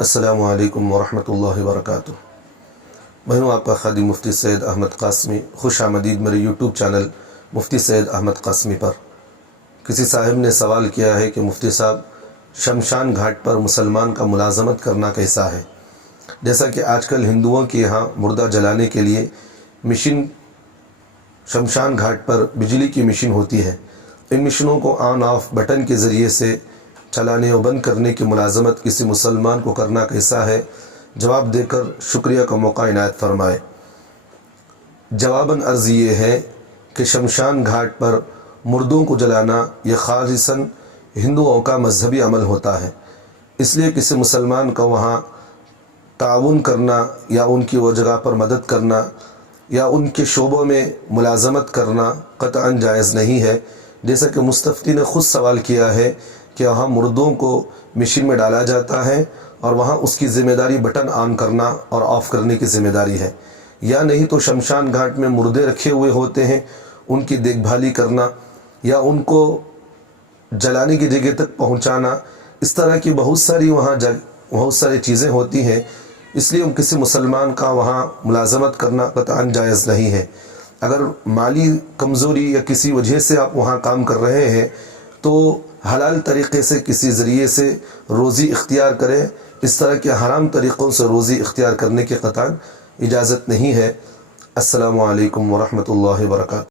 السلام علیکم ورحمۃ اللہ وبرکاتہ۔ میں ہوں آپ کا خادم مفتی سید احمد قاسمی۔ خوش آمدید میرے یوٹیوب چینل مفتی سید احمد قاسمی پر۔ کسی صاحب نے سوال کیا ہے کہ مفتی صاحب، شمشان گھاٹ پر مسلمان کا ملازمت کرنا کیسا ہے؟ جیسا کہ آج کل ہندوؤں کے یہاں مردہ جلانے کے لیے مشین، شمشان گھاٹ پر بجلی کی مشین ہوتی ہے۔ ان مشینوں کو آن آف بٹن کے ذریعے سے چلانے اور بند کرنے کی ملازمت کسی مسلمان کو کرنا کیسا ہے؟ جواب دے کر شکریہ کا موقع عنایت فرمائے۔ جواباً عرض یہ ہے کہ شمشان گھاٹ پر مردوں کو جلانا یہ خالصاً ہندوؤں کا مذہبی عمل ہوتا ہے، اس لیے کسی مسلمان کا وہاں تعاون کرنا یا ان کی وہ جگہ پر مدد کرنا یا ان کے شعبوں میں ملازمت کرنا قطعاً جائز نہیں ہے۔ جیسا کہ مستفتی نے خود سوال کیا ہے کہ وہاں مردوں کو مشین میں ڈالا جاتا ہے اور وہاں اس کی ذمہ داری بٹن آن کرنا اور آف کرنے کی ذمہ داری ہے، یا نہیں تو شمشان گھاٹ میں مردے رکھے ہوئے ہوتے ہیں، ان کی دیکھ بھالی کرنا یا ان کو جلانے کی جگہ تک پہنچانا، اس طرح کی بہت ساری چیزیں ہوتی ہیں۔ اس لیے کسی مسلمان کا وہاں ملازمت کرنا قطعاً جائز نہیں ہے۔ اگر مالی کمزوری یا کسی وجہ سے آپ وہاں کام کر رہے ہیں تو حلال طریقے سے کسی ذریعے سے روزی اختیار کریں۔ اس طرح کے حرام طریقوں سے روزی اختیار کرنے کی قطعاً اجازت نہیں ہے۔ السلام علیکم ورحمۃ اللہ وبرکاتہ۔